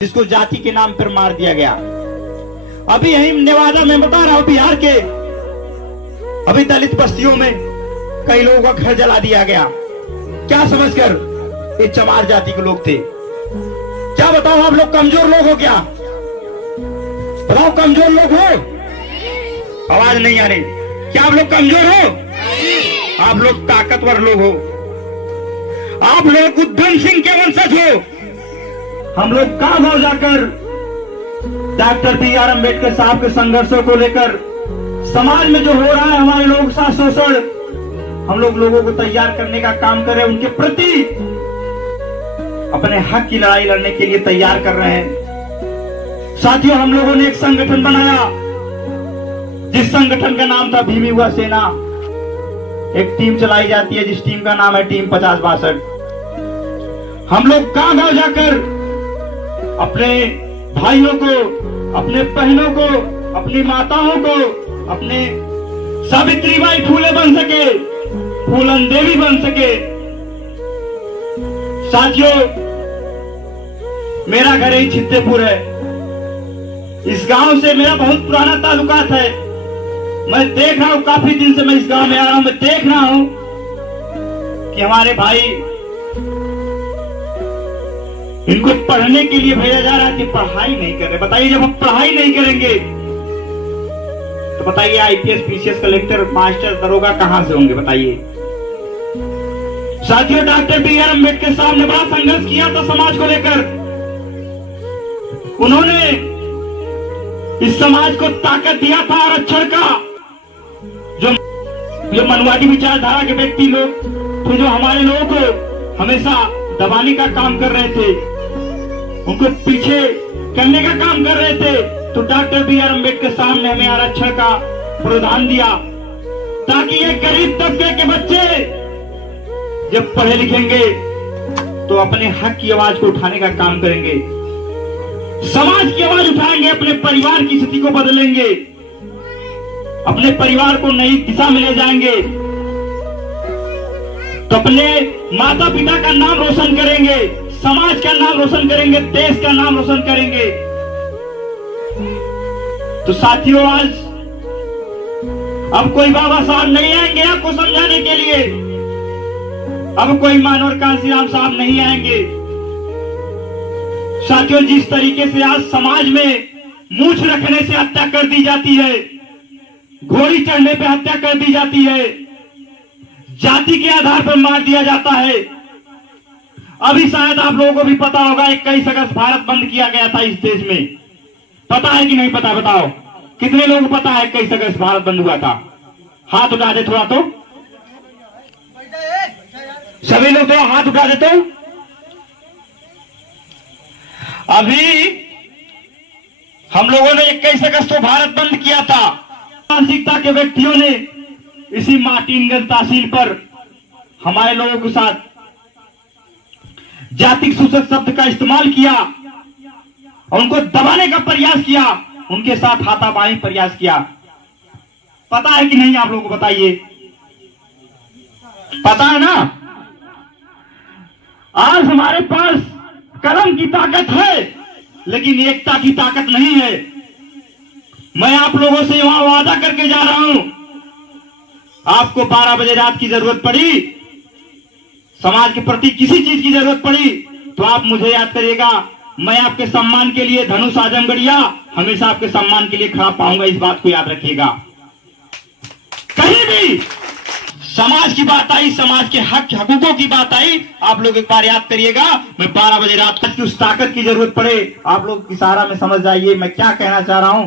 जिसको जाति के नाम पर मार दिया गया। अभी यही नेवादा में बता रहा हूं, बिहार के अभी दलित बस्तियों में कई लोगों का घर जला दिया गया। क्या समझकर? ये चमार जाति के लोग थे। क्या बताओ, आप लोग कमजोर लोग हो क्या? बताओ, कमजोर लोग हो? आवाज नहीं आ रही। क्या आप लोग कमजोर हो? आप लोग ताकतवर लोग हो। आप लोग उधम सिंह के वंशज हो। हम लोग गांव जाकर डॉक्टर बी.आर. अम्बेडकर साहब के संघर्षों को लेकर समाज में जो हो रहा है हमारे लोगों के साथ शोषण, हम लोग लोगों को तैयार करने का काम कर रहे हैं। उनके प्रति अपने हक की लड़ाई लड़ने के लिए तैयार कर रहे हैं। साथियों, हम लोगों ने एक संगठन बनाया जिस संगठन का नाम था भीम युवा सेना। एक टीम चलाई जाती है जिस टीम का नाम है टीम 50-62। हम लोग गांव जाकर अपने भाइयों को, अपने बहनों को, अपनी माताओं को, अपने सावित्रीबाई फूले बन सके, फूलन देवी बन सके। साथियों, मेरा घर ही छित्तेपुर है। इस गांव से मेरा बहुत पुराना ताल्लुकात है। मैं देख रहा हूं, काफी दिन से मैं इस गांव में आ रहा हूं। मैं देख रहा हूं कि हमारे भाई, इनको पढ़ने के लिए भेजा जा रहा है कि पढ़ाई नहीं कर रहे। बताइए, जब हम पढ़ाई नहीं करेंगे तो बताइए आईपीएस, पीसीएस, कलेक्टर, मास्टर, दरोगा कहां से होंगे? बताइए। साथियों, डॉक्टर बी.आर. अम्बेडकर साहब ने बड़ा संघर्ष किया था समाज को लेकर। उन्होंने इस समाज को ताकत दिया था आरक्षण का। जो मनवादी विचारधारा के व्यक्ति लोग थे, जो हमारे लोगों को हमेशा दबाने का काम कर रहे थे, उनको पीछे करने का काम कर रहे थे, तो डॉक्टर बी.आर. अम्बेडकर साहब ने हमें आरक्षण का प्रावधान दिया ताकि ये गरीब तबके के बच्चे जब पढ़े लिखेंगे तो अपने हक की आवाज को उठाने का काम करेंगे, समाज की आवाज उठाएंगे, अपने परिवार की स्थिति को बदलेंगे, अपने परिवार को नई दिशा में ले जाएंगे, तो अपने माता पिता का नाम रोशन करेंगे, समाज का नाम रोशन करेंगे, देश का नाम रोशन करेंगे। तो साथियों, आज अब कोई बाबा साहब नहीं आएंगे आपको समझाने के लिए। अब कोई मानवर कांशीराम साहब नहीं आएंगे। साथियों, जिस तरीके से आज समाज में मूंछ रखने से हत्या कर दी जाती है, घोड़ी चढ़ने पे हत्या कर दी जाती है, जाति के आधार पर मार दिया जाता है। अभी शायद आप लोगों को भी पता होगा, 21 अगस्त भारत बंद किया गया था इस देश में। पता है कि नहीं पता? बताओ, कितने लोगों को पता है 21 अगस्त भारत बंद हुआ था? हाथ उठा दे थोड़ा तो। सभी लोग तो हाथ उठा दे तो। अभी हम लोगों ने 21 अगस्त को भारत बंद किया था। मानसिकता के व्यक्तियों ने इसी मार्टिनगंज तहसील पर हमारे लोगों के साथ जातिक सूचक शब्द का इस्तेमाल किया और उनको दबाने का प्रयास किया, उनके साथ हाथापाई प्रयास किया। पता है कि नहीं आप लोगों को? बताइए, पता है ना? आज हमारे पास कलम की ताकत है लेकिन एकता की ताकत नहीं है। मैं आप लोगों से वहां वादा करके जा रहा हूं, आपको 12 बजे रात की जरूरत पड़ी, समाज के प्रति किसी चीज की जरूरत पड़ी तो आप मुझे याद करिएगा। मैं आपके सम्मान के लिए, धनुष आजमगढ़िया, हमेशा आपके सम्मान के लिए खड़ा पाऊंगा। इस बात को याद रखिएगा। कहीं भी समाज की बात आई, समाज के हकूकों की बात आई, आप लोग एक बार याद करिएगा। मैं 12 बजे रात तक की उस ताकत की जरूरत पड़े, आप लोग इशारा में समझ जाइए मैं क्या कहना चाह रहा हूं।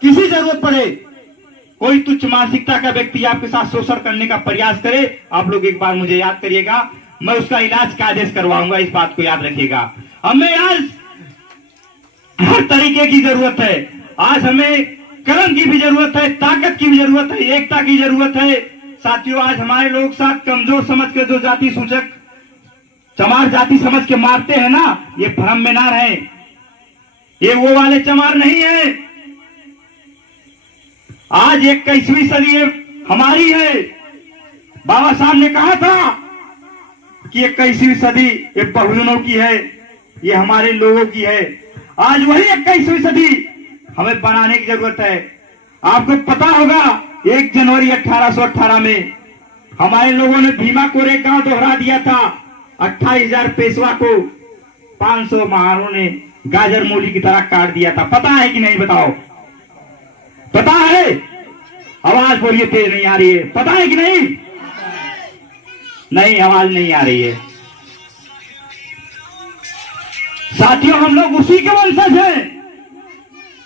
किसी जरूरत पड़े, कोई तुच्छ मानसिकता का व्यक्ति आपके साथ शोषण करने का प्रयास करे, आप लोग एक बार मुझे याद करिएगा, मैं उसका इलाज कायदे से करवाऊंगा। इस बात को याद रखिएगा। हमें आज हर तरीके की जरूरत है। आज हमें कलम की भी जरूरत है, ताकत की भी जरूरत है, एकता की जरूरत है। साथियों, आज हमारे लोग साथ कमजोर समझ के जो जाति सूचक चमार जाति समझ के मारते हैं ना, ये भ्रम में ना रहे। ये वो वाले चमार नहीं है। आज 21वीं सदी हमारी है। बाबा साहब ने कहा था कि 21वीं सदी ये बहुजनों की है, ये हमारे लोगों की है। आज वही 21वीं सदी हमें बनाने की जरूरत है। आपको पता होगा 1 जनवरी 1818 में हमारे लोगों ने भीमा कोरेगांव दोहरा दिया था। 28,000 पेशवा को 500 महारों ने गाजर मूली की तरह काट दिया था। पता है कि नहीं बताओ? पता है? आवाज बोलिए, तेज नहीं आ रही है। पता है कि नहीं? नहीं, आवाज नहीं आ रही है। साथियों, हम लोग उसी के वंशज हैं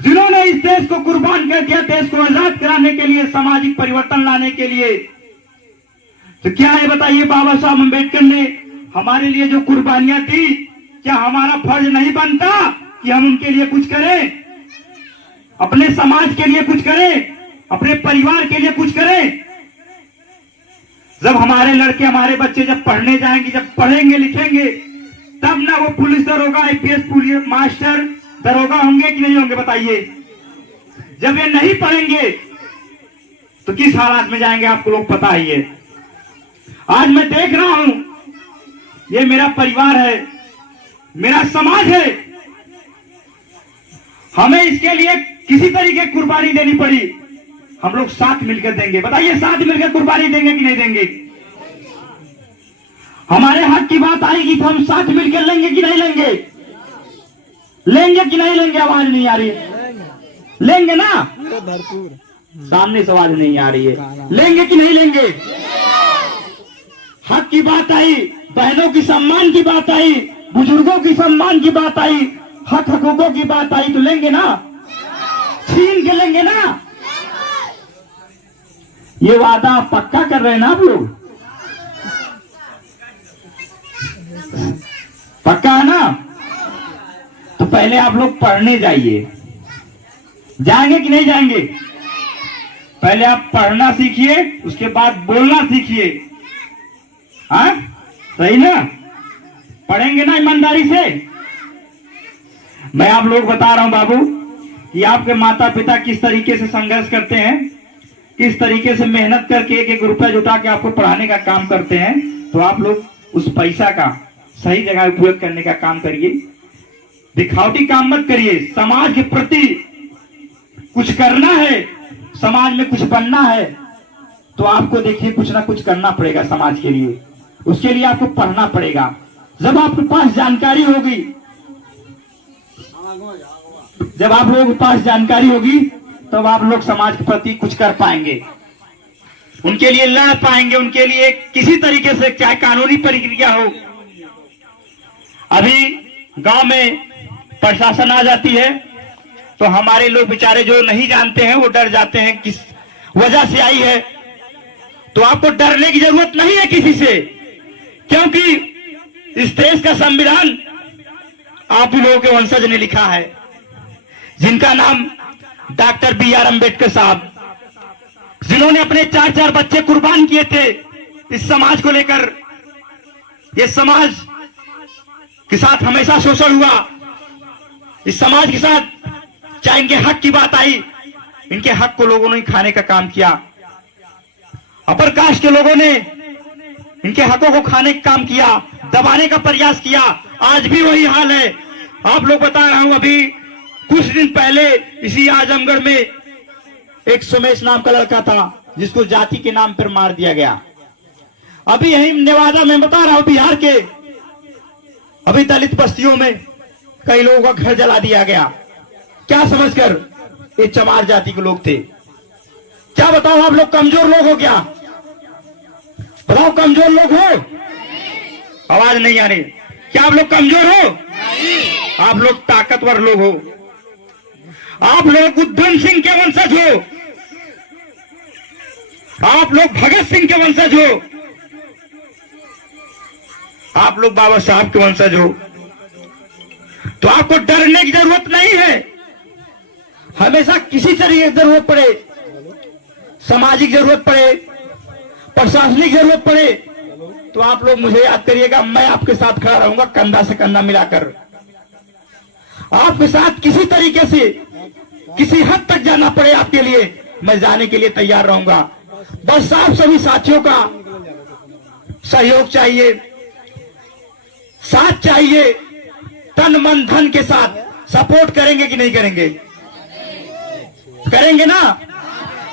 जिन्होंने इस देश को कुर्बान कर दिया, देश को आजाद कराने के लिए, सामाजिक परिवर्तन लाने के लिए। तो क्या है बताइए, बाबा साहब अम्बेडकर ने हमारे लिए जो कुर्बानियां दी, क्या हमारा फर्ज नहीं बनता कि हम उनके लिए कुछ करें, अपने समाज के लिए कुछ करें, अपने परिवार के लिए कुछ करें? जब हमारे लड़के, हमारे बच्चे जब पढ़ने जाएंगे, जब पढ़ेंगे लिखेंगे, तब ना वो पुलिस दरोगा, आईपीएस पुलिस मास्टर दरोगा होंगे कि नहीं होंगे बताइए? जब ये नहीं पढ़ेंगे तो किस हालात में जाएंगे आपको लोग पता ही है। आज मैं देख रहा हूं, ये मेरा परिवार है, मेरा समाज है, हमें इसके लिए किसी तरीके की कुर्बानी देनी पड़ी, हम लोग साथ मिलकर देंगे। बताइए, साथ मिलकर कुर्बानी देंगे कि नहीं देंगे? हमारे हक की बात आएगी तो हम साथ मिलकर लेंगे कि नहीं लेंगे? लेंगे कि नहीं लेंगे? आवाज नहीं आ रही है। लेंगे ना? भरपूर। सामने से आवाज नहीं आ रही है। लेंगे कि नहीं लेंगे? हक की बात आई, बहनों की सम्मान की बात आई, बुजुर्गों की सम्मान की बात आई, हक हकूकों की बात आई, तो लेंगे ना? छीन के लेंगे ना? ये वादा पक्का कर रहे हैं ना आप लोग? पक्का है ना? तो पहले आप लोग पढ़ने जाइए। जाएंगे कि नहीं जाएंगे? पहले आप पढ़ना सीखिए, उसके बाद बोलना सीखिए। हाँ, सही ना? पढ़ेंगे ना ईमानदारी से? मैं आप लोग बता रहा हूं बाबू कि आपके माता पिता किस तरीके से संघर्ष करते हैं, किस तरीके से मेहनत करके एक एक रुपया जुटा के आपको पढ़ाने का काम करते हैं। तो आप लोग उस पैसा का सही जगह उपयोग करने का काम करिए, दिखावटी काम मत करिए। समाज के प्रति कुछ करना है, समाज में कुछ बनना है, तो आपको देखिए कुछ ना कुछ करना पड़ेगा समाज के लिए। उसके लिए आपको पढ़ना पड़ेगा। जब आपके पास जानकारी होगी, जब आप लोगों के पास जानकारी होगी, तब आप लोग समाज के प्रति कुछ कर पाएंगे, उनके लिए लड़ पाएंगे, उनके लिए किसी तरीके से, चाहे कानूनी प्रक्रिया हो। अभी गांव में प्रशासन आ जाती है तो हमारे लोग बेचारे जो नहीं जानते हैं वो डर जाते हैं, किस वजह से आई है। तो आपको डरने की जरूरत नहीं है किसी से, क्योंकि इस देश का संविधान आप ही लोगों के वंशज ने लिखा है, जिनका नाम डॉक्टर बी.आर. अम्बेडकर साहब, जिन्होंने अपने 4-4 बच्चे कुर्बान किए थे इस समाज को लेकर। ये समाज के साथ हमेशा शोषण हुआ, इस समाज के साथ चाहे इनके हक की बात आई, इनके हक को लोगों ने खाने का काम किया। अपर कास्ट के लोगों ने इनके हकों को खाने का काम किया, दबाने का प्रयास किया। आज भी वही हाल है। आप लोग बता रहा हूं, अभी कुछ दिन पहले इसी आजमगढ़ में एक सुमेश नाम का लड़का था जिसको जाति के नाम पर मार दिया गया। अभी यही नेवादा में बता रहा हूं, बिहार के अभी दलित बस्तियों में कई लोगों का घर जला दिया गया। क्या समझकर? ये चमार जाति के लोग थे। क्या बताओ, आप लोग कमजोर लोग हो क्या? बताओ, कमजोर लोग हो? आवाज नहीं आ रही। क्या आप लोग कमजोर हो? आप लोग ताकतवर लोग हो। आप लोग उधम सिंह के वंशज हो, आप लोग भगत सिंह के वंशज हो, आप लोग बाबा साहब के वंशज हो। तो आपको डरने की जरूरत नहीं है। हमेशा किसी तरीके की जरूरत पड़े, सामाजिक जरूरत पड़े, प्रशासनिक जरूरत पड़े, तो आप लोग मुझे याद करिएगा। मैं आपके साथ खड़ा रहूंगा, कंधा से कंधा मिलाकर। आपके साथ किसी तरीके से, किसी हद तक जाना पड़े आपके लिए, मैं जाने के लिए तैयार रहूंगा। बस आप सभी साथियों का सहयोग चाहिए, साथ चाहिए, तन मन धन के साथ सपोर्ट करेंगे कि नहीं करेंगे? करेंगे ना?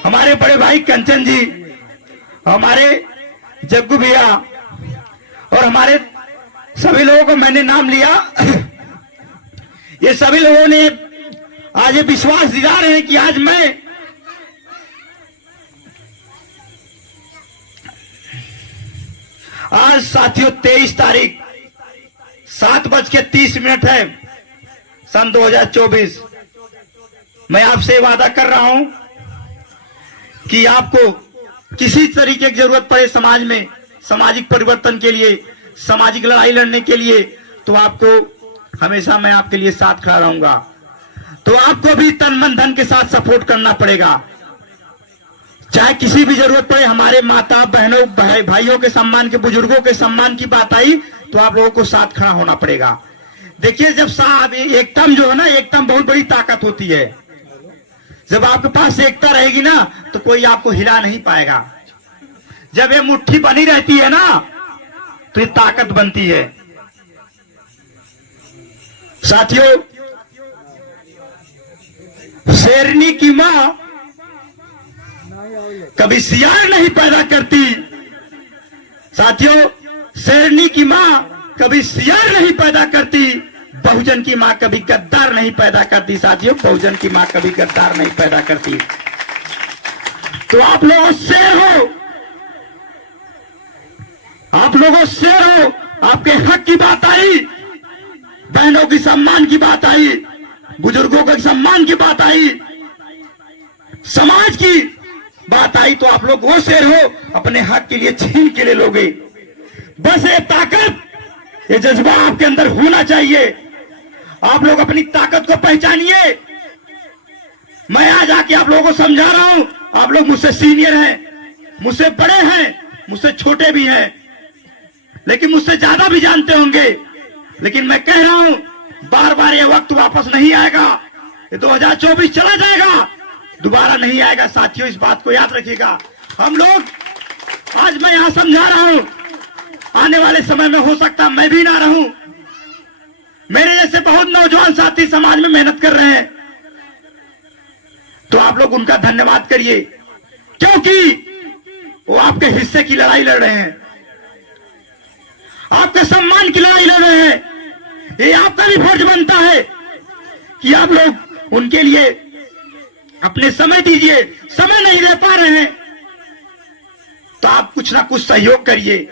हमारे बड़े भाई कंचन जी, हमारे जग्गू भैया और हमारे सभी लोगों को मैंने नाम लिया। ये सभी लोगों ने आज ये विश्वास दिला रहे हैं कि आज साथियों 23 तारीख 7:30 है सन 2024। मैं आपसे वादा कर रहा हूं कि आपको किसी तरीके की जरूरत पड़े समाज में, सामाजिक परिवर्तन के लिए, सामाजिक लड़ाई लड़ने के लिए, तो आपको हमेशा मैं आपके लिए साथ खड़ा रहूंगा। तो आपको भी तन मन धन के साथ सपोर्ट करना पड़ेगा। चाहे किसी भी जरूरत पड़े, हमारे माता बहनों भाइयों के सम्मान, के बुजुर्गों के सम्मान की बात आई तो आप लोगों को साथ खड़ा होना पड़ेगा। देखिए, जब साहब एकता जो है ना, एकता बहुत बड़ी ताकत होती है। जब आपके पास एकता रहेगी ना तो कोई आपको हिला नहीं पाएगा। जब ये मुट्ठी बनी रहती है ना तो ये ताकत बनती है। साथियों, शेरनी की मां कभी सियार नहीं पैदा करती। साथियों, शेरनी की मां कभी सियार नहीं पैदा करती। बहुजन की मां कभी गद्दार नहीं पैदा करती। साथियों, बहुजन की मां कभी गद्दार नहीं पैदा करती। तो आप लोग शेर हो, आप लोगों शेर हो। आपके हक की बात आई, बहनों की सम्मान की बात आई, बुजुर्गों के सम्मान की बात आई, समाज की बात आई, तो आप लोग वो शेर हो अपने हक के लिए छीन के ले लोगे। बस ये ताकत, ये जज्बा आपके अंदर होना चाहिए। आप लोग अपनी ताकत को पहचानिए। मैं आज आके आप लोगों को समझा रहा हूं। आप लोग मुझसे सीनियर हैं, मुझसे बड़े हैं, मुझसे छोटे भी हैं, लेकिन मुझसे ज्यादा भी जानते होंगे। लेकिन मैं कह रहा हूं, बार बार ये वक्त वापस नहीं आएगा। ये 2024 चला जाएगा, दोबारा नहीं आएगा। साथियों, इस बात को याद रखिएगा। हम लोग, आज मैं यहां समझा रहा हूं, आने वाले समय में हो सकता मैं भी ना रहूं। मेरे जैसे बहुत नौजवान साथी समाज में मेहनत कर रहे हैं, तो आप लोग उनका धन्यवाद करिए, क्योंकि वो आपके हिस्से की लड़ाई लड़ रहे हैं, आपके सम्मान की लड़ाई लड़ रहे हैं। ये आपका भी फर्ज बनता है कि आप लोग उनके लिए अपने समय दीजिए। समय नहीं दे पा रहे हैं तो आप कुछ ना कुछ सहयोग करिए।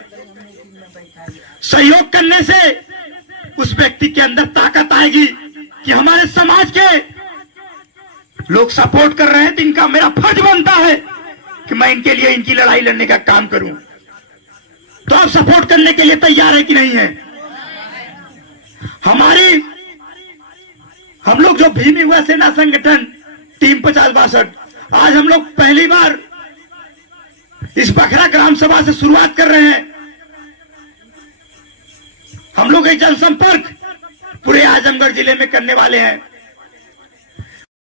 सहयोग करने से उस व्यक्ति के अंदर ताकत आएगी कि हमारे समाज के लोग सपोर्ट कर रहे हैं, तो इनका मेरा फर्ज बनता है कि मैं इनके लिए, इनकी लड़ाई लड़ने का काम करूं। तो आप सपोर्ट करने के लिए तैयार है कि नहीं है? हम लोग जो भीम युवा सेना संगठन टीम 50-62, आज हम लोग पहली बार इस बखरा ग्राम सभा से शुरुआत कर रहे हैं। हम लोग एक जनसंपर्क पूरे आजमगढ़ जिले में करने वाले हैं।